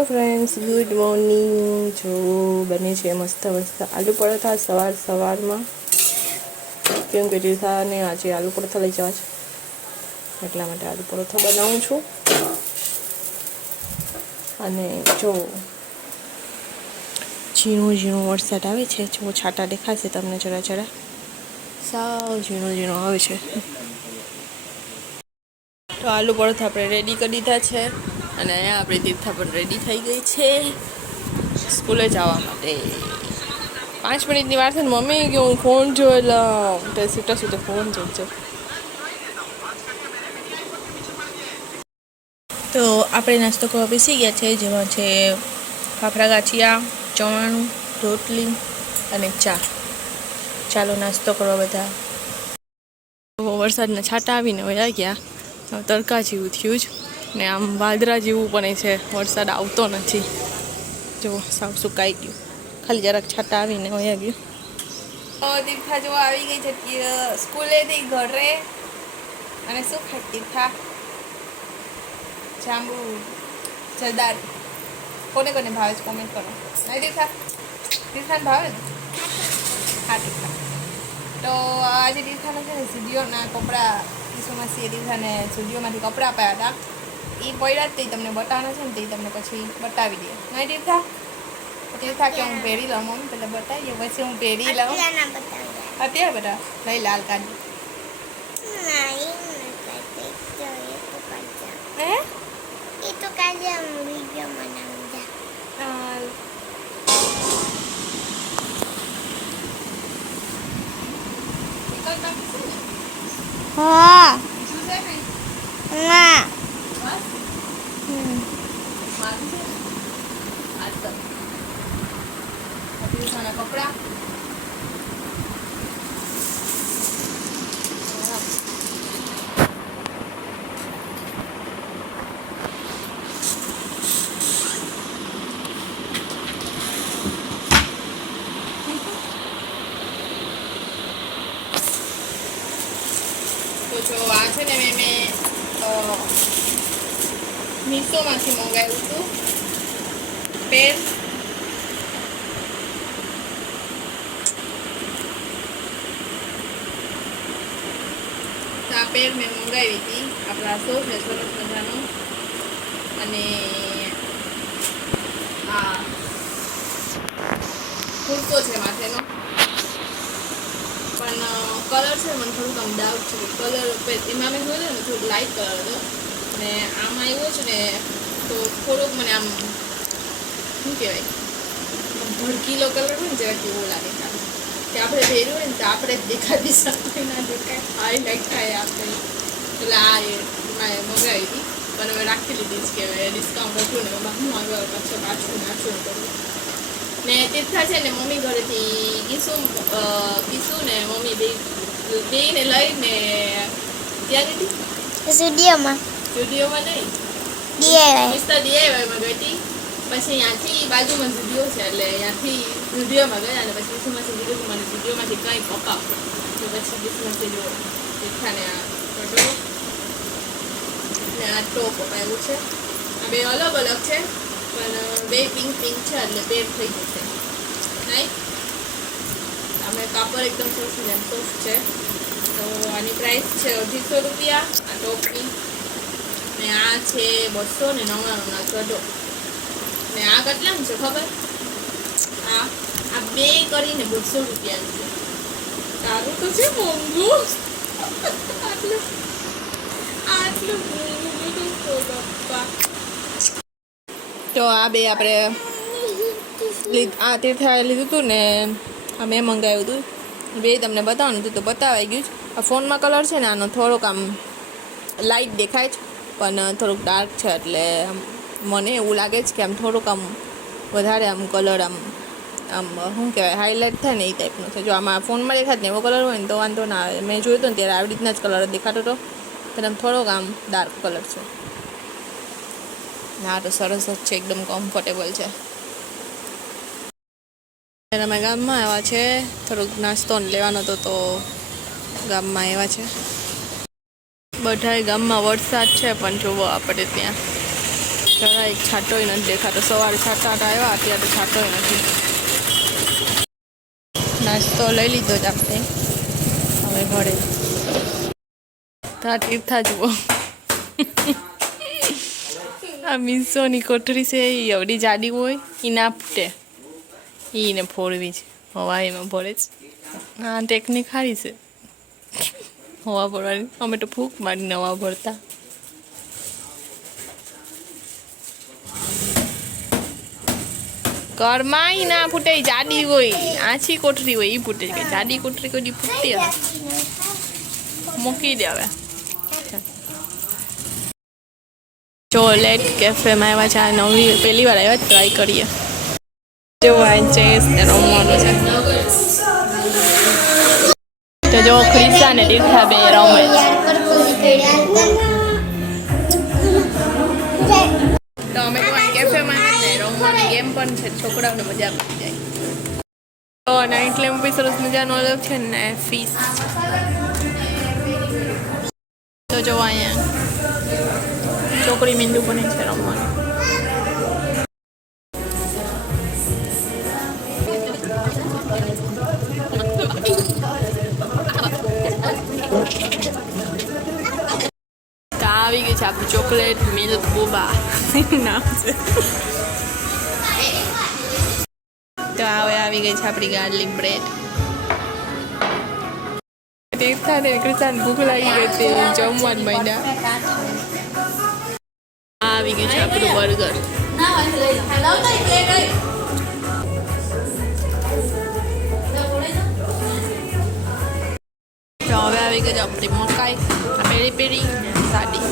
Hello friends, good morning. જો બને છે મસ્ત મસ્ત આલુ પરોઠા સવારમાં, કેમ કે રીસાને આજે આલુ પરોઠા લઈ જવા છે, એટલા માટે આલુ પરોઠા બનાવું છું. અને જો ઝીણો વરસાદ આવે છે, જો છાંટા દેખાશે તમને જરા સાવ ઝીણો આવે છે. તો આલુ પરોઠા આપણે રેડી કરી દીધા છે અને અહીંયા આપણી તીર્થા પણ રેડી થઈ ગઈ છે સ્કૂલે જવા માટે. 5 મિનિટની વાર છે ને મમ્મી કે હું ફોન જોઈ લઉં, તો છૂટા ફોન જોઈજો. તો આપણે નાસ્તો કરવા બેસી ગયા છે, જેમાં છે ફાફડા ગાંઠિયા, ચવાણું, રોટલી અને ચા. ચાલો નાસ્તો કરવા બધા. વરસાદના છાંટા આવીને વયા ગયા, તડકા જેવું થયું જ ને આમ વાદળા જેવું પણ છે, વરસાદ આવતો નથી. જો સાવ સુકાઈ ગયું, ખાલી જરાક છાંટા આવીને વયા ગયું. તીર્થા જો આવી ગઈ છે સ્કૂલેથી ઘરે. અને શું ખાય તીર્થા? જાંબુ જરદાર. કોને ભાવે છે કોમેન્ટ કરો. નહીં તીર્થાને ભાવે ને? હા તીર્થા. તો આજે તીર્થાને છે ને સ્ટુડિયોના કપડાં, ઈસુમાસીએ તીર્થાને સ્ટુડિયોમાંથી કપડાં અપાયા હતા. એ પડ્યા જ તે તમને બતાવવાના છે ને તે તમને પછી બતાવી દે. નહીં તીર્થા કે હું પહેરી લઉં મમ્મી, પેલા બતાવીએ પછી હું પહેરી લઉં. અત્યારે બધા લઈ લાલ કાઢી. એ તો કાલે વિડીયો બનાવી. હા ના કપડા તો જો આ છે ને મેં મીશોમાંથી મંગાવ્યું હતું પેન. આ પેર મેં મંગાવી હતી, આપણા સોફ છે સરસ મજાનો. અને આ કુર્તો છે માથેનો, પણ કલર છે મને થોડુંક આમ ડાઉટ છે. કલર એમાં મેં જોયું ને થોડુંક લાઇટ કલર હતો, ને આમાં આવ્યો છે ને તો થોડોક મને આમ શું કહેવાય ભડકીલો કલર હોય ને જેવા કેવો લાગે ખાલી કે આપણે પહેર્યું હોય ને તો આપણે જ દેખાતી શકીએ, ના દેખાય, હાઈલાઇટ થાય આપણે. એટલે આ મંગાવી હતી, પણ હવે રાખી લીધી છે કે ડિસ્કાઉન્ટ હતું ને એમાં હું આગળ પાછું નાચું કરું. ને તીર્થા છે ને મમ્મી ઘરેથી કીસું ને મમ્મી બેને લઈને ત્યાં ગઈ હતી સ્ટુડિયોમાં નહીં મિસ્ટર DIYમાં ગઈ હતી. પછી ત્યાંથી બાજુમાં સ્ટુડિયો છે એટલે ત્યાંથી સ્ટુડિયોમાં ગયા અને પછી ઈસુમાસી કીધું મને સ્ટુડિયોમાંથી કંઈ પપાવ. તો પછી ઈસુમાસી જો તીર્થાને આ કટો ને આ ટોપ અપાવ્યું છે. આ બે અલગ છે પણ બે પિંક છે એટલે પેર થઈ જશે. નહીં અમે કાપડ એકદમ સરસ સોફ્ટ છે. તો આની પ્રાઇસ છે 250 રૂપિયા આ ટોપની, ને આ છે 299 ગઢો. ને આ કેટલાનું છે ખબર? આ બે કરીને 200 રૂપિયાનું છે. સારું તો છે, મોંઘું આટલું મોંઘું તો બાપા. તો આ બે આપણે આ તીર્થાએ લીધું હતું ને આ મેં મંગાવ્યું હતું. બે તમને બતાવવાનું હતું તો બતાવાઈ ગયું. આ ફોનમાં કલર છે ને આનો થોડોક આમ લાઇટ દેખાય છે, પણ થોડુંક ડાર્ક છે, એટલે મને એવું લાગે છે કે આમ થોડુંક આમ વધારે આમ કલર આમ શું કહેવાય હાઇલાઇટ થાય ને એ ટાઈપનો છે. જો આમાં ફોનમાં દેખાત ને એવો કલર હોય ને તો વાંધો ના આવે. મેં જોયું હતું ને ત્યારે આવી રીતના જ કલર દેખાતો હતો, પણ આમ થોડોક આમ ડાર્ક કલર છે. ના તો સરસ જ છે, એકદમ કમ્ફર્ટેબલ છે. અમે ગામમાં આવ્યા છે, થોડુંક નાસ્તો લેવાનો હતો તો ગામમાં આવ્યા છે. બધાય ગામમાં વરસાદ છે, પણ જોવો આપણે ત્યાં જરા એક છાંટોય નથી દેખાતો. સવારે છાંટા આવ્યા, અત્યારે તો છાંટોય નથી. નાસ્તો લઈ લીધો જ આપણે, હવે ઘરે. તા તીર્થા જુઓ, આ મીસોની કોઠરી છે એ એવડી જાડી હોય એ ના ફૂટે, એને ફોડવી છે. હવા એમાં ભરે છે. હા, ટેકનિક સારી છે હવા ભરવાની. અમે તો ફૂંક મારીને હવા ભરતા. ઘરમાં ઈ ના ફૂટે, જાડી હોય. આછી કોઠરી હોય એ ફૂટે. કે જાડી કોઠરી કોઈ ફૂટતી હશે. મૂકી દે હવે. ચોલેટ કેફેમાં આવ્યા છે. આ નવી પહેલી વાર આવ્યા, ટ્રાય કરીએ. જો આ ચેસ ને રમવાનું છે. તો જો ક્રિશા ને તીર્થા બે રમે છે. તો અમે તો અહીં કેફેમાં ને રમવાની ગેમ પણ છે. છોકરાઓને મજા પડી જાય. તો નાઇટ લેમ્પ બી સરસ મજાનો અલગ છે ને ફીસ. તો જો અહીંયા છોકરી મીંડું બને છે રમવાનું. તો આવી ગઈ છે આપણી ચોકલેટ મિલ્ક બોબા નામ છે. તો હવે આવી ગઈ છે આપણી ગાર્લિક બ્રેડ. તીર્થા ને કૃષ્ણ ભૂખ લાગી ગઈ હતી, જમવાનું માંડ્યા. આવી ગયું છે આપણું બર્ગર. તો હવે આવી ગઈ આપણી મકાઈ, પેરી પેરી સાડી.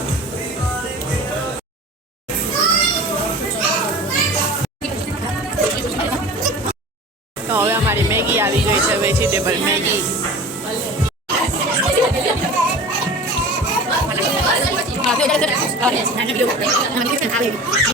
તો હવે અમારી મેગી આવી ગઈ છે, વેજીટેબલ મેગી.